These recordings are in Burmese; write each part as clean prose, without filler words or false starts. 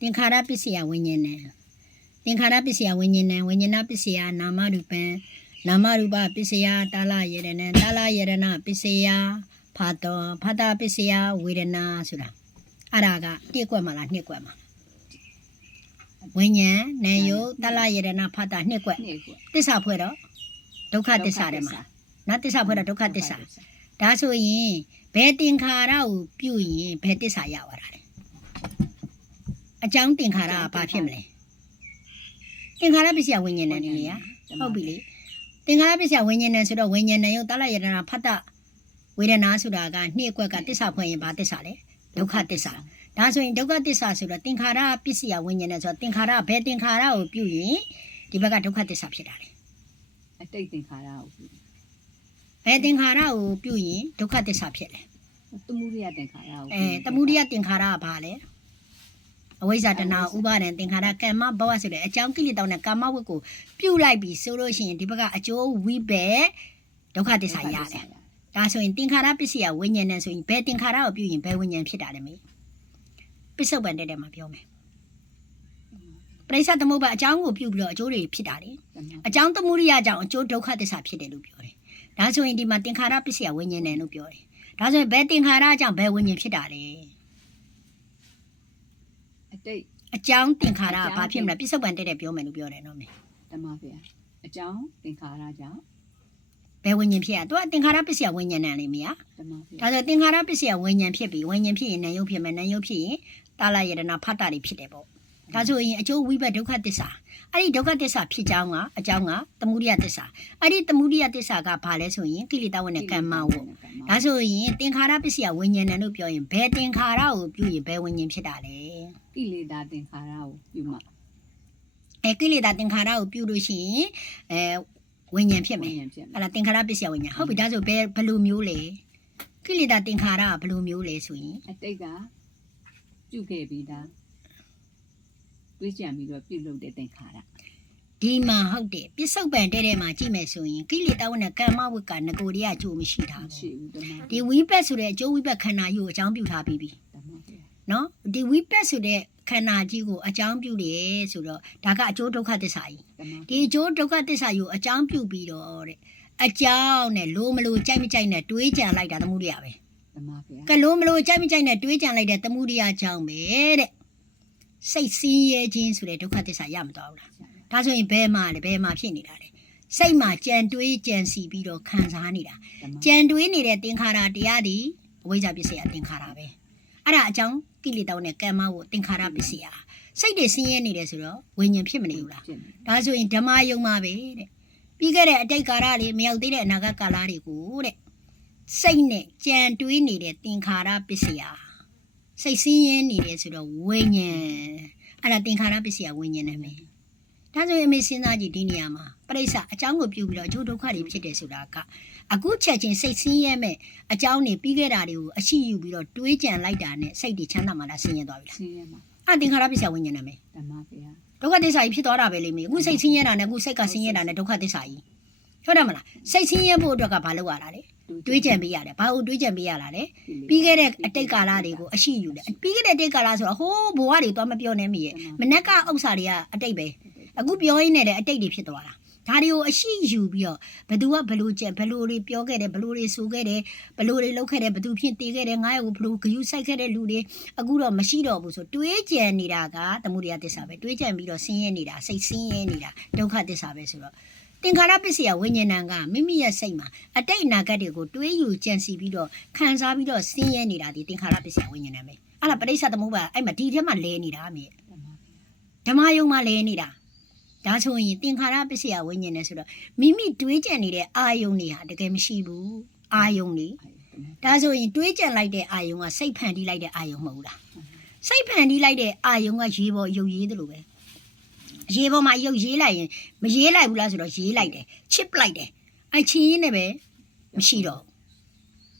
တင်္ခါရပစ္စယဝိညာဉ်နဲ့တင်္ခါရပစ္စယဝိညာဉ်နဲ့ဝိညာဏပစ္စယနာမရူပံနာမရူပပစ္စယတာလယရဏတာလယရဏပစ္စယဖာတောဖာတာပစ္စယဝေဒနာဆိုတာအဲ့ဒါကတစ်ကွက်မှာလားနှစ်ကွက်မှာဝိညာဉ်နာယုတာလယရဏဖာတာနှစ်ကွက်တစ္ဆာဖွဲ့တော့ဒုက္ခတစ္ဆာတယ်မှာနော်တစ္ဆာဖွဲ့တော့ဒုက္ခတစ္ဆာဒါဆိုရင်ဘယ်တင်္ခါရကိုပြုရင်ဘယ်တစ္ဆာရသွားတာလဲအကြောင်းတင်္ခါရကဘာဖြစ်မလဲတင်္ခါရပစ္စယဝိညာဉ်နဲ့နေလေဟုတ်ပြီလေတင်္ခါရပစ္စယဝိညာဉ်နဲ့ဆိုတော့ဝိညာဉ်နဲ့ရုပ်တလယတနာဖတ်တဝေဒနာဆိုတာကနှစ်ကွက်ကတစ္ဆာဖွင့်ရင်ဘာတစ္ဆာလဲဒုက္ခတစ္ဆာဒါဆိုရင်ဒုက္ခတစ္ဆာဆိုတော့တင်္ခါရပစ္စယဝိညာဉ်နဲ့ဆိုတော့တင်္ခါရဘယ်တင်္ခါရကိုပြုရင်ဒီဘက်ကဒုက္ခတစ္ဆာဖြစ်တာလေအတိတ်သင်္ခါရကိုဘယ်တင်္ခါရကိုပြုရင်ဒုက္ခတစ္ဆာဖြစ်လဲသမုဒိယသင်္ခါရကိုသမုဒိယတင်္ခါရကဘာလဲအဝိဇ္ဇာတဏှာဥပါဒံသင်္ခါရကမ္မဘဝဆိုတဲ့အကြောင်းကိလေသာနဲ့ကာမဝတ်ကိုပြုတ်လိုက်ပြီးဆိုလို့ရှိရင်ဒီဘက်ကအကျိုးဝိဘက်ဒုက္ခသစ္စာရတယ်။ဒါဆိုရင်သင်္ခါရပစ္စယဝိညာဉ်နဲ့ဆိုရင်ဘယ်သင်္ခါရကိုပြုရင်ဘယ်ဝိညာဉ်ဖြစ်တာလဲမေ။ပစ္စုပန်တဲ့မှာပြောမယ်။ပရိစ္ဆသမုပ္ပါအကြောင်းကိုပြုပြီးတော့အကျိုးတွေဖြစ်တာလေ။အကြောင်းသမုဒိယကြောင့်အကျိုးဒုက္ခသစ္စာဖြစ်တယ်လို့ပြောတယ်။ဒါဆိုရင်ဒီမှာသင်္ခါရပစ္စယဝိညာဉ်နဲ့လို့ပြောတယ်။ဒါဆိုရင်ဘယ်သင်္ခါရကြောင့်ဘယ်ဝိညာဉ်ဖြစ်တာလဲ။အကြောင်းသင်္ခါရကဘာဖြစ်မလဲပြစ္ဆုတ်ပန်တဲ့ပြောမယ်လို့ပြောတယ်နော်မေတမဖေအကြောင်းသင်္ခါရကြောင့်ဘယ်ဝိညာဉ်ဖြစ်ရသူကသင်္ခါရပစ္စယဝိညာဉ်နဲ့လေမေတမဖေဒါဆိုသင်္ခါရပစ္စယဝိညာဉ်ဖြစ်ပြီးဝိညာဉ်ဖြစ်ရင်နာယုတ်ဖြစ်မယ်နာယုတ်ဖြစ်ရင်တာလယတနာဖတ်တာတွေဖြစ်တယ်ပေါ့ဒါဆိုရင်အကျိုးဝိဘတ်ဒုက္ခသစ္စာအဲ့ဒီဒုက္ခသစ္စာဖြစ်ကြောင်းကအကြောင်းကသမုဒိယသစ္စာအဲ့ဒီသမုဒိယသစ္စာကဘာလဲဆိုရင်ကိလေသာဝနဲ့ကမ္မဝတ်ဒါဆိုရင်သင်္ခါရပစ္စယဝိညာဉ်နဲ့လို့ပြောရင်ဘယ်သင်္ခါရကိုပြုရင်ဘယ်ဝိညာဉ်ဖြစ်တာလဲကိလေသာသင်္ခါရကိုပြုမှာကိလေသာသင်္ခါရကိုပြုလို့ရှိရင်ဝိညာဉ်ဖြစ်မယ်အဲ့ဒါသင်္ခါရပစ္စယဝိညာဉ်ဟုတ်ပြီဒါဆိုဘယ်လိုမျိုးလဲကိလေသာသင်္ခါရကဘယ်လိုမျိုးလဲဆိုရင်အတိတ်ကပြုခဲ့ပြီးသားတွေးကြံပြီးတော့ပြုလုပ်တဲ့သင်္ခါရဒီမှာဟုတ်တယ်ပြစ္ဆုတ်ပန်တဲ့မှာကြည့်မယ်ဆိုရင်ကိလေသာဝနဲ့ကမ္မဝတ်ကငကိုတွေကကြိုမရှိတာဘူးဒီဝိပက်ဆိုတဲ့အကျိုးဝိပက်ခန္ဓာကြီးကိုအကြောင်းပြုထားပြီးပြီနော်ဒီဝိပက်ဆိုတဲ့ခန္ဓာကြီးကိုအကြောင်းပြုတယ်ဆိုတော့ဒါကအကျိုးဒုက္ခသစ္စာကြီးဒီအကျိုးဒုက္ခသစ္စာကြီးကိုအကြောင်းပြုပြီးတော့တဲ့အကြောင်းနဲ့လိုမလိုကြိုက်မကြိုက်နဲ့တွေးကြံလိုက်တာသမုဒိယပဲကလိုမလိုကြိုက်မကြိုက်နဲ့တွေးကြံလိုက်တဲ့သမုဒိယကြောင့်ပဲတဲ့စိတ်ဆင်းရဲခြင်းဆိုတဲ့ဒုက္ခသစ္စာရမသွားဘူးလားဒါဆိုရင်ဘယ်မှာလဲဘယ်မှာဖြစ်နေတာလဲစိတ်မှာကြံတွေးကြံစီပြီးတော့ခံစားနေတာကြံတွေးနေတဲ့သင်္ခါရတရားဒီအဝိဇ္ဇာပစ္စယသင်္ခါရပဲအဲ့ဒါအကြောင်းကိလေသာနဲ့ကမ္မကိုသင်္ခါရပစ္စယစိတ်တွေဆင်းရဲနေတယ်ဆိုတော့ဝိညာဉ်ဖြစ်မနေဘူးလားဒါဆိုရင်ဓမ္မယုံမှာပဲတဲ့ပြီးခဲ့တဲ့အတိတ်ကာလတွေမရောက်သေးတဲ့အနာဂတ်ကာလတွေကိုတဲ့စိတ်နဲ့ကြံတွေးနေတဲ့သင်္ခါရပစ္စယစိတ်ဆင်းရဲနေတယ်ဆိုတော့ဝိညာဉ်အဲ့ဒါသင်္ခါရပစ္စယဝိညာဉ်နဲ့မယ်ဒါဆိုရင်အမေစဉ်းစားကြည့်ဒီနေရာမှာပရိစ္ဆာအကြောင်းကိုပြုပြီးတော့အကျိုးဒုက္ခတွေဖြစ်တယ်ဆိုတာကအခုချက်ချင်းစိတ်ဆင်းရဲမဲ့အကြောင်းတွေပြီးခဲ့တာတွေကိုအရှိယူပြီးတော့တွေးကြံလိုက်တာနဲ့စိတ်တွေချမ်းသာမှလားဆင်းရဲသွားပြီလားဆင်းရဲမှာအဲ့သင်္ခါရပစ္စယဝိညာဉ်နဲ့မယ်ဓမ္မဖေဒုက္ခသစ္စာကြီးဖြစ်သွားတာပဲလေမေအခုစိတ်ဆင်းရဲတာနဲ့အခုစိတ်ကဆင်းရဲတာနဲ့ဒုက္ခသစ္စာကြီးဟုတ်တယ်မလားစိတ်ဆင်းရဲဖို့အတွက်ကဘာလုပ်ရတာလဲတွေးကြံပေးရတယ်ဘာလို့တွေးကြံပေးရတာလဲပြီးခဲ့တဲ့အတိတ်ကာလတွေကိုအရှိယူတယ်ပြီးခဲ့တဲ့အတိတ်ကာလဆိုတော့ဟိုးဘဝတွေသွားမပြောနေမိရဲ့မနက်ကဥစ္စာတွေကအတိတ်ပဲအခုပြောရင်းနဲ့အတိတ်တွေဖြစ်သွားတာဒါတွေကိုအရှိယူပြီးတော့ဘသူကဘလို့ကြံဘလို့တွေပြောခဲ့တယ်ဘလို့တွေဆိုခဲ့တယ်ဘလို့တွေလုပ်ခဲ့တယ်ဘသူဖြစ်တည်ခဲ့တယ်ငါ့ကိုဘလို့ဂယုစိုက်ခဲ့တဲ့လူတွေအခုတော့မရှိတော့ဘူးဆိုတွေးကြံနေတာကသမုဒိယသစ္စာပဲတွေးကြံပြီးတော့ဆင်းရဲနေတာစိတ်ဆင်းရဲနေတာဒုက္ခသစ္စာပဲဆိုတော့သင်္ခါရပစ္စယဝိညာဏကမိမိရဲ့စိတ်မှာအတိတ်အနာဂတ်တွေကိုတွေးယူကြံစီပြီးတော့ခံစားပြီးတော့ဆင်းရဲနေတာဒီသင်္ခါရပစ္စယဝိညာဏပဲအဲ့ဒါပရိစ္ဆသမုပ္ပါအဲ့မှာဒီထဲမှာလဲနေတာအမေဓမ္မယုံမှာလဲနေတာဒါဆိုရင်သင်္ခါရပစ္စယဝိညာဉ်နဲ့ဆိုတော့မိမိတွေးကြံနေတဲ့အာယုန်တွေဟာတကယ်မရှိဘူးအာယုန်တွေဒါဆိုရင်တွေးကြံလိုက်တဲ့အာယုန်ကစိတ်ဖန်တီးလိုက်တဲ့အာယုန်မဟုတ်လားစိတ်ဖန်တီးလိုက်တဲ့အာယုန်ကရေပေါ်ရုပ်ရေးတယ်လို့ပဲရေပေါ်မှာရုပ်ရေးလိုက်ရင်မရေးလိုက်ဘူးလားဆိုတော့ရေးလိုက်တယ်ချစ်လိုက်တယ်အဲ့ချင်းရင်းနဲ့ပဲမရှိတော့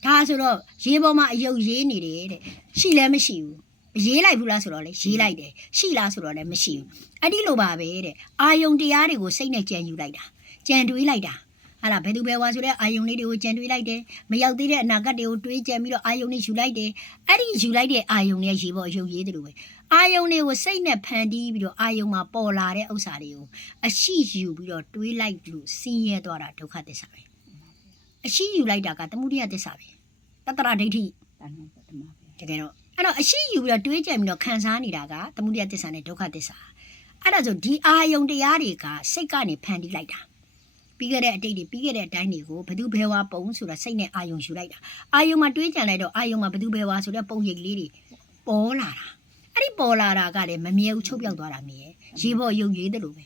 ဒါဆိုတော့ရေပေါ်မှာအယုတ်ရေးနေတယ်တဲ့ရှိလည်းမရှိဘူးရေးလိုက်ဘူးလားဆိုတော့လေရေးလိုက်တယ်ရှိလားဆိုတော့လည်းမရှိဘူးအဲ့ဒီလိုပါပဲတဲ့အာယုံတရားတွေကိုစိတ်နဲ့ကြံယူလိုက်တာကြံတွေးလိုက်တာ ဟာလားဘယ်သူပဲဝါဆိုတဲ့အာယုံလေးတွေကိုကြံတွေးလိုက်တယ်မရောက်သေးတဲ့အနာဂတ်တွေကိုတွေးကြံပြီးတော့အာယုံလေးယူလိုက်တယ်အဲ့ဒီယူလိုက်တဲ့အာယုံတွေရေပေါ်ရုပ်ရည်တယ်လို့ပဲအာယုံတွေကိုစိတ်နဲ့ဖန်တီးပြီးတော့အာယုံမှာပေါ်လာတဲ့ဥစ္စာတွေကိုအရှိယူပြီးတော့တွေးလိုက်လို့ဆင်းရဲသွားတာဒုက္ခသစ္စာပဲအရှိယူလိုက်တာကသမုဒိယသစ္စာပဲတတ္တရဒိဋ္ဌိ တဏှာပထမပဲ တကယ်တော့အဲ့တော့အရှိယူပြီးတော့တွေးကြံပြီးတော့ခံစားနေတာကသမုဒိယသစ္စာနဲ့ဒုက္ခသစ္စာအဲ့ဒါဆိုဒီအာယုံတရားတွေကစိတ်ကနေဖန်တီးလိုက်တာပြီးခဲ့တဲ့အတိတ်တွေပြီးခဲ့တဲ့အတိုင်းတွေကိုဘသူဘဲဝါပုံဆိုတာစိတ်နဲ့အာယုံယူလိုက်တာအာယုံမှာတွေးကြံလိုက်တော့အာယုံမှာဘသူဘဲဝါဆိုတဲ့ပုံရိပ်ကလေးတွေပေါ်လာတာအဲ့ဒီပေါ်လာတာကလည်းမမြဲဘူးချုပ်ပြောက်သွားတာမြဲရေပေါ်ရုပ်ရည်တယ်လို့ပဲ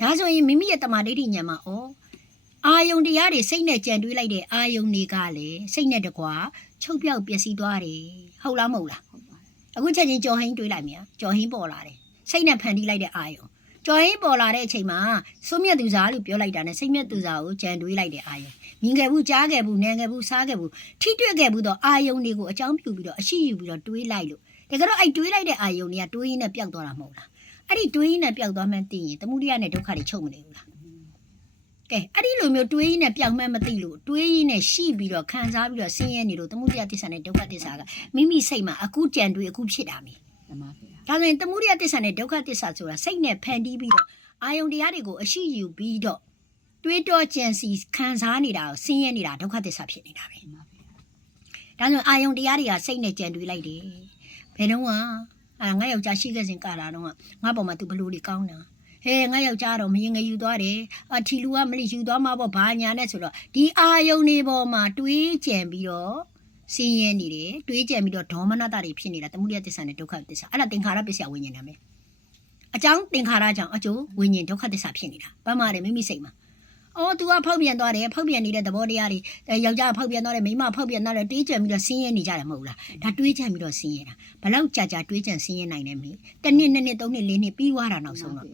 ဒါဆိုရင်မိမိရဲ့တမာဒိဋ္ဌိဉာဏ်မှာအာယုံတရားတွေစိတ်နဲ့ကြံတွေးလိုက်တဲ့အာယုံတွေကလည်းစိတ်နဲ့တကွာချုပ်ပြောက်ပျက်စီးသွားတယ်ဟုတ်လားမဟုတ်လားအခုချက်ချင်းကြော်ဟင်းတွေးလိုက်မြာကြော်ဟင်းပေါ်လာတယ်စိတ်နဲ့ဖန်တီးလိုက်တဲ့အာယုံကြော်ဟင်းပေါ်လာတဲ့အချိန်မှာစိုးမြတ်သူစားလို့ပြောလိုက်တာနဲ့စိတ်မြတ်သူစားကိုကြံတွေးလိုက်တဲ့အာယုံမြင်ခဲ့ဘူးကြားခဲ့ဘူးနားခဲ့ဘူးစားခဲ့ဘူးထိတွေ့ခဲ့ဘူးတော့အာယုံတွေကိုအကြောင်းပြုပြီးတော့အရှိယူပြီးတော့တွေးလိုက်လို့တကယ်တော့အဲ့တွေးလိုက်တဲ့အာယုံတွေကတွေးရင်းနဲ့ပျောက်သွားတာမဟုတ်လားအဲ့ဒီတွေးရင်းနဲ့ပျောက်သွားမှန်းသိရင်သမုဒိယနဲ့ဒုက္ခတွေချုပ်မနေဘူးလားကဲအဲ့ဒီလိုမျိုးတွေးရင်းနဲ့ပျောက်မှန်းမသိလို့တွေးရင်းနဲ့ရှိပြီးတော့ခံစားပြီးတော့ဆင်းရဲနေလို့သမုဒိယသစ္စာနဲ့ဒုက္ခသစ္စာကမိမိစိတ်မှာအခုကြံတွေးအခုဖြစ်တာမြေဒါဆိုရင်သမုဒိယသစ္စာနဲ့ဒုက္ခသစ္စာဆိုတာစိတ်နဲ့ဖန်တီးပြီးတော့အာယုံတရားတွေကိုအရှိယူပြီးတော့တွေးတောကြံစီခံစားနေတာကိုဆင်းရဲနေတာဒုက္ခသစ္စာဖြစ်နေတာပဲဒါဆိုအာယုံတရားတွေကစိတ်နဲ့ကြံတွေးလိုက်တယ်ဘယ်တော့မှငါယောက်ျားရှိခဲ့စဉ်ကာလာတော့ငါပေါ်မှာသူဘလို့လေးကောင်းတာဟဲငါယောက်ျားတော့မရင်ငယ်ယူသွားတယ်ထီလူကမလိယူသွားမှာပေါ့ဘာညာနဲ့ဆိုတော့ဒီအာယုံတွေပေါ်မှာတွေးကြံပြီးတော့ဆင်းရဲနေတယ်တွေးကြံပြီးတော့ဒေါမနတတွေဖြစ်နေတာသမုဒိယသစ္စာနဲ့ဒုက္ခသစ္စာအဲ့ဒါသင်္ခါရပစ္စယဝိညာဉ်နာမယ်အကြောင်းသင်္ခါရကြောင့်အကျိုးဝိညာဉ်ဒုက္ခသစ္စာဖြစ်နေတာဘာမှလည်းမိမိစိတ်မှာतू ကဖောက်ပြန်သွားတယ်ဖောက်ပြန်နေတဲ့သဘောတရားတွေယောက်ျားဖောက်ပြန်သွားတယ်မိန်းမဖောက်ပြန်သွားတယ်တွေးကြံပြီးတော့ဆင်းရဲနေကြတယ်မဟုတ်လားဒါတွေးကြံပြီးတော့ဆင်းရဲတာဘလောက်ကြာတွေးကြံဆင်းရဲနိုင်တယ်မိတစ်နှစ်နှစ်နှစ်သုံးနှစ်လေးနှစ်ပြီးသွားတာနောက်ဆုံးတော့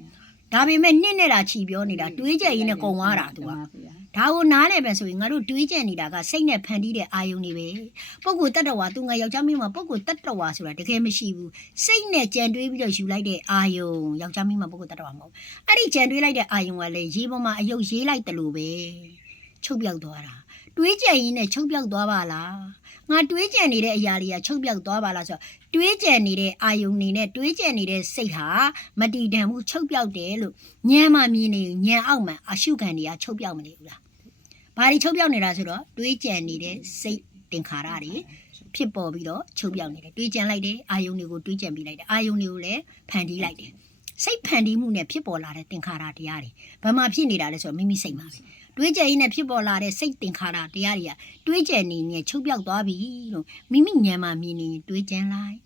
ဒါပေမဲ့နှစ်နဲ့တာချီပြောနေတာတွေးကြံရင်းနဲ့ကုန်သွားတာ तू ကဒါကိုနားလဲပဲဆိုရင်ငါတို့တွေးကြံနေတာကစိတ်နဲ့ဖန်တီးတဲ့အာယုံတွေပဲပုဂ္ဂိုလ်တ attva သူငါယောက်ျားမင်းမပုဂ္ဂိုလ်တ attva ဆိုတာတကယ်မရှိဘူးစိတ်နဲ့ကြံတွေးပြီးတော့ယူလိုက်တဲ့အာယုံယောက်ျားမင်းမပုဂ္ဂိုလ်တ attva မဟုတ်အဲ့ဒီကြံတွေးလိုက်တဲ့အာယုံကလည်းရေပေါ်မှာအယုတ်ရေးလိုက်တယ်လို့ပဲချုပ်ပြောက်သွားတာတွေးကြံရင်းနဲ့ချုပ်ပြောက်သွားပါလားငါတွေးကြံနေတဲ့အရာတွေကချုပ်ပြောက်သွားပါလားဆိုတော့တွေးကြံနေတဲ့အာယုံနေနဲ့တွေးကြံနေတဲ့စိတ်ဟာမတည်တံမှုချုပ်ပြောက်တယ်လို့ဉာဏ်မှမြင်နေဉာဏ်အောက်မှာအရှုခံတွေကချုပ်ပြောက်မနေဘူးလားဘာတွေချုပ်ပြောက်နေတာဆိုတော့တွေးကြံနေတဲ့စိတ်သင်္ခါရတွေဖြစ်ပေါ်ပြီးတော့ချုပ်ပြောက်နေတယ်တွေးကြံလိုက်တယ်အာယုံတွေကိုတွေးကြံပြီးလိုက်တယ်အာယုံတွေကိုလည်းဖန်တီးလိုက်တယ်စိတ်ဖန်တီးမှုနဲ့ဖြစ်ပေါ်လာတဲ့သင်္ခါရတရားတွေဘာမှဖြစ်နေတာလဲဆိုတော့မိမိစိတ်မှာပဲတွေးကြံရင်းနဲ့ဖြစ်ပေါ်လာတဲ့စိတ်သင်္ခါရတရားတွေကတွေးကြံနေနေချုပ်ပြောက်သွားပြီလို့မိမိဉာဏ်မှာမြင်နေတွေးကြံလိုက်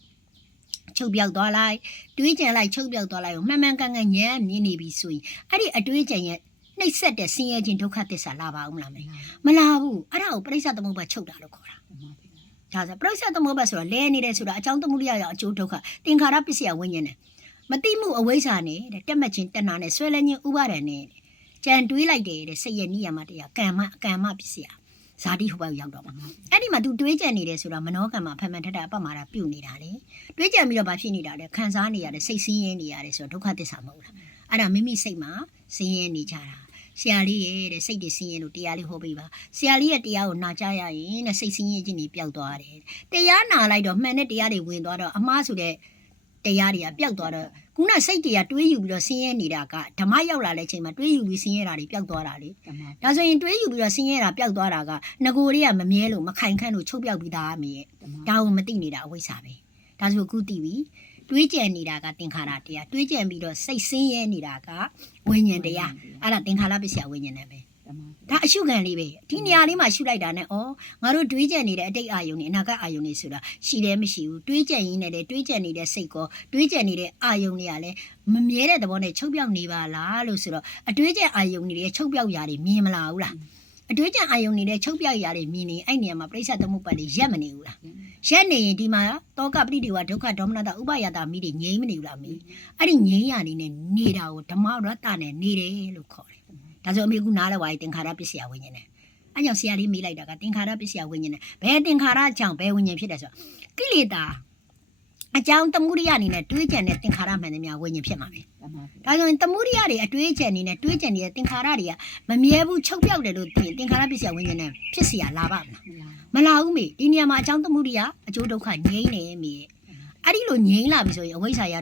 ချုပ်ပြောက်သွားလိုက်တွေးကြံလိုက်ချုပ်ပြောက်သွားလိုက်ကိုမှန်မှန်ကန်ကန်ဉာဏ်မြင်နေပြီဆိုရင်အဲ့ဒီအတွေးကြံရဲ့နှိပ်စက်တဲ့ဆင်းရဲခြင်းဒုက္ခသစ္စာလာပါဦးမလားမလာဘူးအဲ့ဒါကိုပရိစ္ဆသမုပ္ပါချုပ်တာလို့ခေါ်တာဒါဆိုပရိစ္ဆသမုပ္ပါဆိုတာလဲနေတယ်ဆိုတာအကြောင်းသမုဒိယရောအကျိုးဒုက္ခသင်္ခါရပစ္စယဝိညာဉ်နဲ့မတိမှုအဝိဇ္ဇာနဲ့တက်မှတ်ခြင်းတဏှာနဲ့ဆွဲလန်းခြင်းဥပါဒဏ်နဲ့ကြံတွေးလိုက်တယ်တဲ့စိတ်ရဲ့နိယမတရားကံမပစ္စယဇာတိဟိုဘက်ရောက်တော့မှာအဲ့ဒီမှာ तू တွေးကြံနေတယ်ဆိုတာမနောကံမှာဖမှန်ထတာအပမာဒပြုတ်နေတာလေတွေးကြံပြီးတော့ဘာဖြစ်နေတာလဲခံစားနေရတယ်စိတ်ဆင်းရဲနေရတယ်ဆိုတော့ဒုက္ခသစ္စာမဟုတ်လားအဲ့ဒါမိမိစိတ်မှာဆင်းရဲနေကြတာဆရာလေးရဲ့တဲ့စိတ်တွေဆင်းရဲလို့တရားလေးဟောပေးပါဆရာလေးရဲ့တရားကိုနာကြရရင်တဲ့စိတ်ဆင်းရဲခြင်းတွေပျောက်သွားတယ်တရားနာလိုက်တော့မှန်တဲ့တရားတွေဝင်သွားတော့အမှားဆိုတဲ့တရားတွေကပျောက်သွားတော့ခုနစိတ်တွေကတွေးယူပြီးတော့ဆင်းရဲနေတာကဓမ္မရောက်လာတဲ့အချိန်မှာတွေးယူပြီးဆင်းရဲတာတွေပျောက်သွားတာလေဒါဆိုရင်တွေးယူပြီးတော့ဆင်းရဲတာပျောက်သွားတာကငကိုတွေကမမြဲလို့မခိုင်ခန့်လို့ချုပ်ပျောက်ပြီးသားအမေဒါကိုမသိနေတာအဝိဇ္ဇာပဲဒါဆိုအခုသိပြီတွေးကြံနေတာကသင်္ခါရတရားတွေးကြံပြီးတော့စိတ်ဆင်းရဲနေတာကဝိညာဉ်တရားအဲ့ဒါသင်္ခါရပစ္စယဝိညာဉ်နဲ့ပဲဒါအရှုခံလေးပဲဒီနေရာလေးမှာရှုလိုက်တာနဲ့ငါတို့တွေးကြံနေတဲ့အတိတ်အာယုန်နဲ့အနာဂတ်အာယုန်တွေဆိုတာရှိတယ်မရှိဘူးတွေးကြံရင်းနဲ့တွေးကြံနေတဲ့စိတ်ကောတွေးကြံနေတဲ့အာယုန်တွေကလည်းမမြဲတဲ့သဘောနဲ့ချုပ်ပြောက်နေပါလားလို့ဆိုတော့အတွေးကြံအာယုန်တွေချုပ်ပြောက်ရာတွေမြင်မလာဘူးလားအတွေးကြံအာယုန်တွေချုပ်ပြောက်ရာတွေမြင်နေအဲ့နေရာမှာပြိဿသမုပ္ပါဒ်တွေရက်မနေဘူးလားရက်နေရင်ဒီမှာတောကပရိဒီဝဒုက္ခဒေါမနတဥပယတာမိတွေငြိမ်းမနေဘူးလားမိအဲ့ဒီငြိမ်းရာနေနဲ့နေတာကိုဓမ္မရတ္တနဲ့နေတယ်လို့ခေါ်တယ်ဒါဆိုအမေကနားလဲဝါရီသင်္ခါရပစ္စယဝိညာဉ်နဲ့အဲ့ကြောင့်ဆရာလေးမေးလိုက်တာကသင်္ခါရပစ္စယဝိညာဉ်နဲ့ဘယ်သင်္ခါရကြောင့်ဘယ်ဝိညာဉ်ဖြစ်တယ်ဆိုတော့ကိလေသာ အကြောင်းတမှုရိယအနေနဲ့တွေးကြံတဲ့သင်္ခါရမှန်တယ်များဝိညာဉ်ဖြစ်မှာပဲ တမန် ဒါဆိုရင်တမှုရိယတွေအတွေးကြံနေတဲ့တွေးကြံနေတဲ့သင်္ခါရတွေကမမြဲဘူးချုပ်ပြောက်တယ်လို့သိရင်သင်္ခါရပစ္စယဝိညာဉ်နဲ့ဖြစ်เสียလာပါမလားမလာဘူးမေဒီနေရာမှာအကြောင်းတမှုရိယအကျိုးဒုက္ခငြိမ်းနေမေအဲ့ဒီလိုငြိမ်းလာပြီဆိုရင်အဝိဇ္ဇာရ